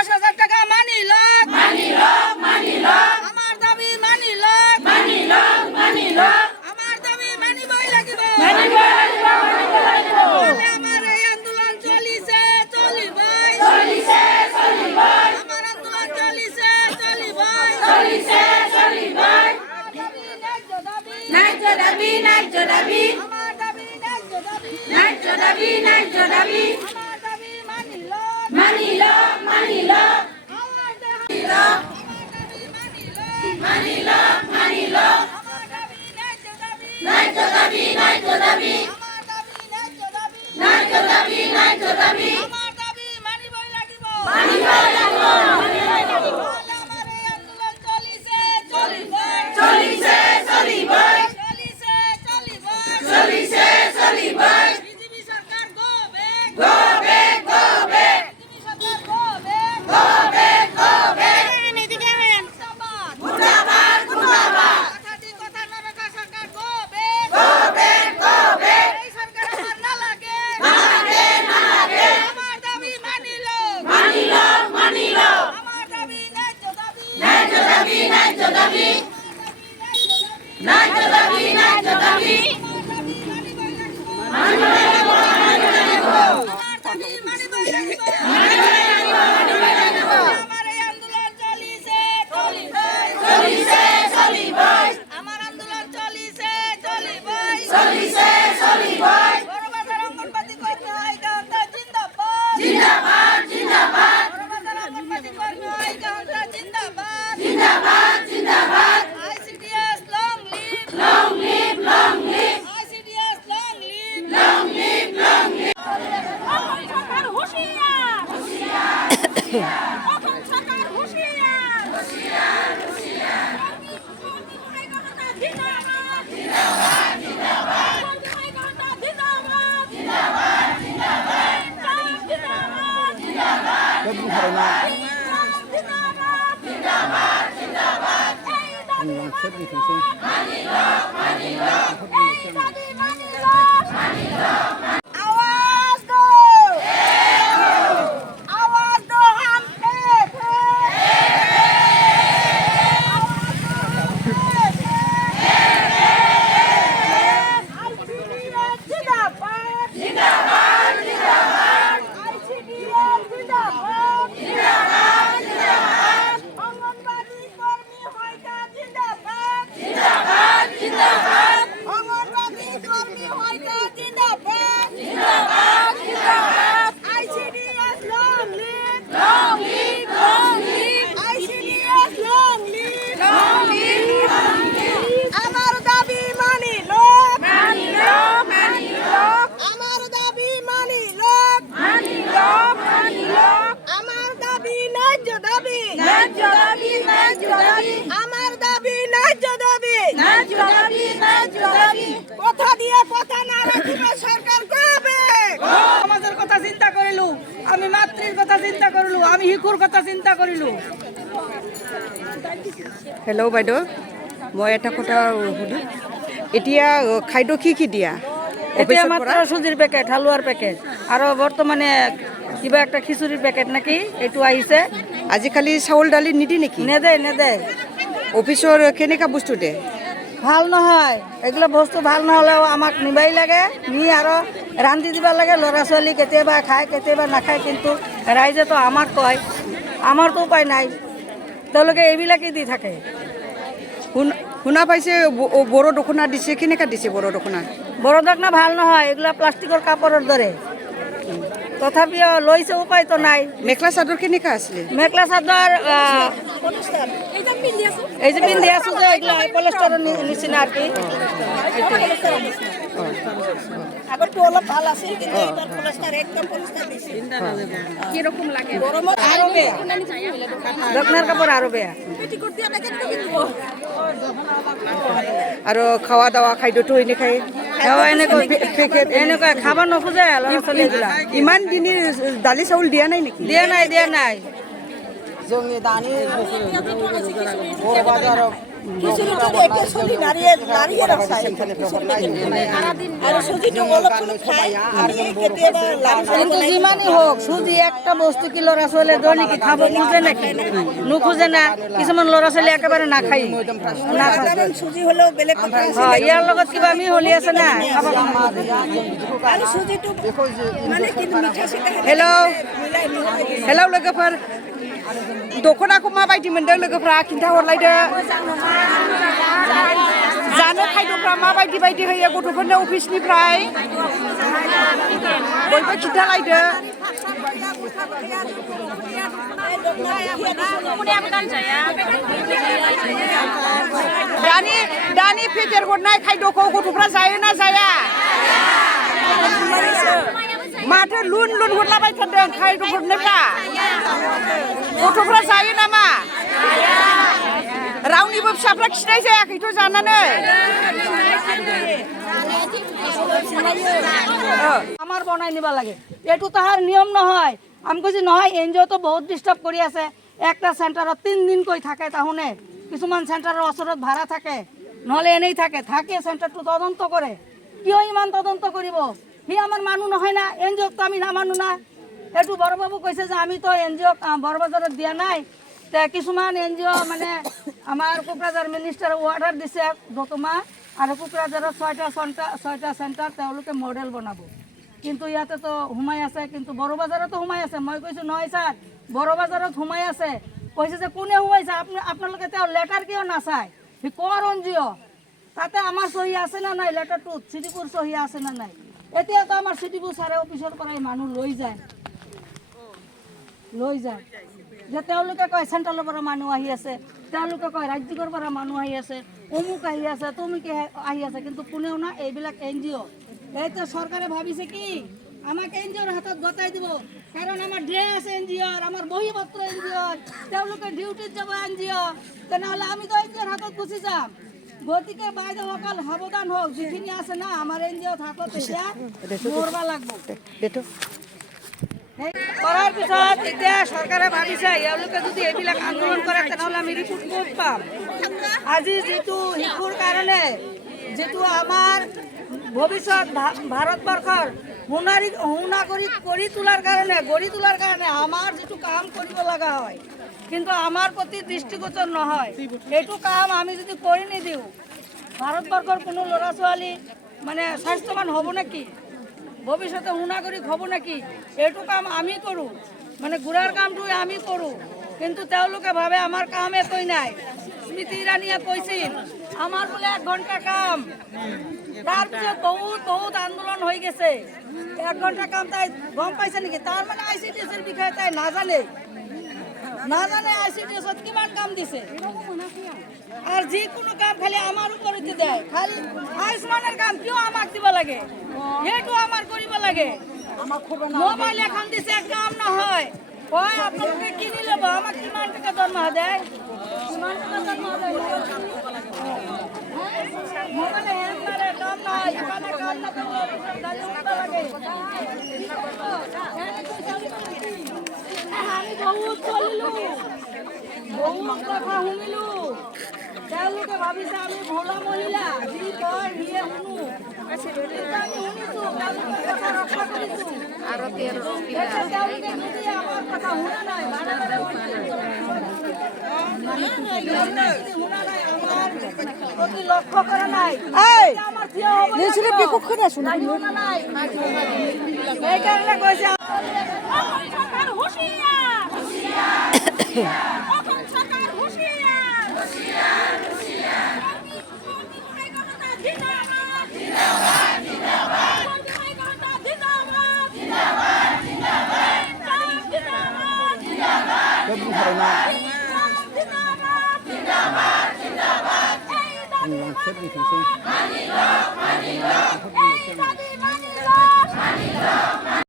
10,000 টাকা মানি লোক আমার দাবি মানি লোক আমার দাবি মানিবই লাগিব বলে আমার এই আন্দোলন চলিছে চলিবই আমার আন্দোলন চলিছে চলিবই ন্যায্য দাবি আমার দাবি ন্যায্য দাবি আমার দাবি মানি লোক আমার দাবি মানি লোক আমার দাবি ন্যায্য দাবি আমার দাবি ন্যায্য দাবি আমার দাবি মানিবই লাগিব আমার এই আন্দোলন চলিছে চলিবই বিজেপি সরকার গো ব্যাক বিজেপি সরকার গো ব্যাক এদিকে আহেন মুর্দাবাদ কথা না রাখা সরকার গো ব্যাক এই সরকার আমার না লাগে আমার দাবি মানি লোক আমার দাবি ন্যায্য দাবি আমার এই আন্দোলন চলিছে আমার আন্দোলন চলিছে চলিবই বড়বাজার অঙ্গনবাড়ি কর্মী আইকা হত্যা জিন্দাবাদ বড়বাজার অঙ্গনবাড়ি কর্মী আইকা হত্যা জিন্দাবাদ ICDS long live ICDS long live সরকার হুঁশিয়ার সরকার হুঁশিয়ার आवाज दो हम एक আমার দাবি ন্যায্য দাবি কথা দিয়ে কথা না রাখিবে সরকার করবে সমাজের কথা চিন্তা করিলু আমি মাতৃৰ কথা চিন্তা করিলু আমি শিশুৰ কথা চিন্তা করিলু হেল্ল' বাইদেউ মই এটা কথা সুধো এতিয়া খাদ্য কি দিয়া এতিয়া মাত্ৰ সুজিৰ পেকেট হালুৱাৰ পেকেট আৰু বৰ্তমানে কিবা একটা খিচুৰিৰ পেকেট নাকি এইটো আহিছে আজিকালি চাউল দালি নিদি নেকি নেদে অফিসৰ কেনেকা বস্তু দে ভাল নহয় এগুলো বস্তু ভাল নহ'লেও আমাক নিবাই লাগে নি আৰু ৰান্ধি দিব লাগে ল'ৰা ছোৱালী কেতিয়াবা খায় কেতিয়াবা নাখায় কিন্তু ৰাইজে তো আমাক কয় আমাৰতো উপায় নাই তেওঁলোকে এইবিলাকেই দি থাকে শুনা পাইছে বড়ো দখনা দিছে কেনেকা দিছে বড়ো দখনা ভাল নহয় এগুলা প্লাষ্টিকৰ কাপড়ৰ দৰে তথাপিও লৈছে উপায় তো নাই মেখেলা চাদৰ কেনেকা আছিলে মেখেলা চাদৰ এই যে পিন্ধি আছো যে এগুলা পলিষ্টাৰৰ নিচিনা আর কি আগতো অলপ ভাল আছিল কিন্তু এইবাৰ পলিষ্টাৰ একদম পলিষ্টাৰ দিছে কি রকম লাগে গরমত আরো বেয়া দখনার কাপড় আরো বেয়া পেটিকোট দিয়া লাগে কিনব আৰু খাওয়া দাওয়া খাদ্যটো এনে খায় এনেকুৱা খাব নোখোজে ল'ৰা ছোৱালীগুলা ইমান দিনে দালি চাউল দিয়া নাই নেকি দিয়া নাই जोंनि दानि बर' बाजाराव খিচুড়ি যদি একে চলি নাৰীয়ে নাচায় আৰু চুজিটো অলপ চলপ খায় আমি কেতিয়াবা লাড়ু কিন্তু যিমানেই হোক চুজি একটা বস্তু কি ল'ৰা ছোৱালীয়ে দৈনিক খাব খোজে নেকি নোখোজে না কিছুমান ল'ৰা ছোৱালী একেবাৰে নাখায় চুজি হ'লেও বেলেগ কথা আছে ইয়াৰ লগত কিবা মিহলি আছে না খাব আৰু চুজিটো মানে কিন্তু মিঠা চিঠা हेलौ लोगोफोर दख'नाखौ माबायदि मोनदों लोगोफ्रा खिन्थाहरलायदो जानो खायद'फ्रा माबायदि बायदि होयो गथ'फोरनो अफिसनिफ्राय बयबो खिन्थालायदो दानि पेकेट हरनाय खायद'खौ गथ'फ्रा जायोना जाया माथो लुन लुन हरलाबायथारदों खायद'फोरनिफ्रा गथ'फ्रा जायो नामा रावनिबो फिसाफ्रा खिनाय जायाखैथ' जानानै আমাৰ বনাই নিব লাগে এইটো তাহাৰ নিয়ম নহয় আমি কৈছি নহয় এনজিঅ' তো বহুত ডিষ্টাৰ্ব কৰি আছে একটা চেণ্টাৰত 3 দিন কৈ থাকে তাহুনে কিছুমান চেণ্টাৰৰ ওচৰত ভাড়া থাকে নহলে এনেই থাকে চেণ্টাৰটো তদন্ত কৰে কিয় ইমান তদন্ত কৰিব সি আমাৰ মানুহ নহয় না এনজিঅ'ক তো আমি নামানো না এইটো বৰবাবু কৈছে যে আমি তো এনজিঅ'ক বৰবাজাৰত দিয়া নাই তে কিছুমান এনজিঅ' মানে আমাৰ কোকৰাঝাৰ মিনিষ্টাৰে অৰ্ডাৰ দিছে দতমা আৰু কোকৰাঝাৰত 6টা চেণ্টাৰ তেওঁলোকে মডেল বনাব কিন্তু ইয়াতে তো সোমাই আছে কিন্তু বৰবাজাৰতো সোমাই আছে মই কৈছো নহয় ছাৰ বৰবাজাৰত সোমাই আছে কৈছে যে কোনে সোমাইছে আপোনালোকে তেওঁ লেটাৰ কিয় নাচায় সি কৰ এনজিঅ' তাতে আমাৰ সহি আছে না নাই লেটাৰটোত চিটিপুৰ সহি আছে না নাই এতিয়া তো আমাৰ চিটিপুৰ ছাৰে অফিচৰ পৰাই মানুহ লৈ যায় যে তেওঁলোকে কয় চেণ্ট্ৰেলৰ পৰা মানুহ আহি আছে তেওঁলোকে কয় ৰাজ্যিকৰ পৰা মানুহ আহি আছে অমুক আহি আছে তমুকে আহি আছে কিন্তু কোনেও না এইবিলাক এনজিঅ' এইটো চৰকাৰে ভাবিছে কি আমাক এনজিঅ'ৰ হাতত গতাই দিব কাৰণ আমাৰ ড্ৰেছ এনজিঅ'ৰ আমাৰ বহী পত্ৰ এনজিঅ'ৰ তেওঁলোকে ডিউটিত যাব এনজিঅ' তেনেহ'লে আমিতো এনজিঅ'ৰ হাতত গুচি যাম গতিকে বাইদেউসকল সাৱধান হওক যিখিনি আছে না আমাৰ এনজিঅ'ৰ হাতত এতিয়া মৰব লাগব কৰাৰ পিছত এতিয়া চৰকাৰে ভাবিছে এওঁলোকে যদি এইবিলাক আন্দোলন কৰে তেনেহ'লে আমি ৰিপোৰ্ট ক'ত পাম আজি যিটো শিশুৰ কাৰণে যিটো আমাৰ ভৱিষ্যত ভাৰতবৰ্ষৰ সুনাগৰিক কৰি তোলাৰ কাৰণে আমাৰ যিটো কাম কৰিব লগা হয় কিন্তু আমাৰ প্ৰতি দৃষ্টিগোচৰ নহয় এইটো কাম আমি যদি কৰি নিদিওঁ ভাৰতবৰ্ষৰ কোনো ল'ৰা ছোৱালী মানে স্বাস্থ্যৱান হ'ব নেকি ভৱিষ্যতে সুনাগৰিক হ'ব নেকি এইটো কাম আমি কৰোঁ মানে গুড়াৰ কামটো আমি কৰোঁ কিন্তু তেওঁলোকে ভাবে আমাৰ কাম একোই নাই স্মৃতি ইৰাণীয়ে কৈছিল আমাৰ বোলে 1 ঘণ্টা কাম তাৰপিছত বহুত আন্দোলন হৈ গৈছে 1 ঘণ্টা কাম তাই গম পাইছে নেকি তাৰ মানে ICDSৰ বিষয়ে তাই নাজানে ICDSত কিমান কাম দিছে আর যিকোনো কাম খালি আমার উপরতে দেয় খালি আয়ুষ্মানের কাম কিয় আমাক দিব লাগে এইটো আমার কৰিব লাগে মোবাইল এখন দিছে কাম নহয় কয় আপোনালোকে কিনি ল'ব আমাক কিমান টাকা দৰমহা দেয় কিমান টাকা দৰমহা দেয় মোবাইলে হেন মাৰে কাম নহয় এখানে কাম না করলে দালি উঠতে লাগে আমি বহুত চলিলো বহুত কথা শুনিলো তেওঁলোকে ভাবিছে আমি ভোলা মহিলা যি কয় সিয়ে শুনো শুনিছো কথা ৰক্ষা কৰিছো আৰু তেওঁলোকে যদি আমাৰ কথা শুনা নাই শুনা নাই আমাৰ প্ৰতি লক্ষ্য কৰা নাই আমাৰ থিয় হ'ব নিশ্চিত বিপক্ষে শুনা নাই সেইকাৰণে কৈছে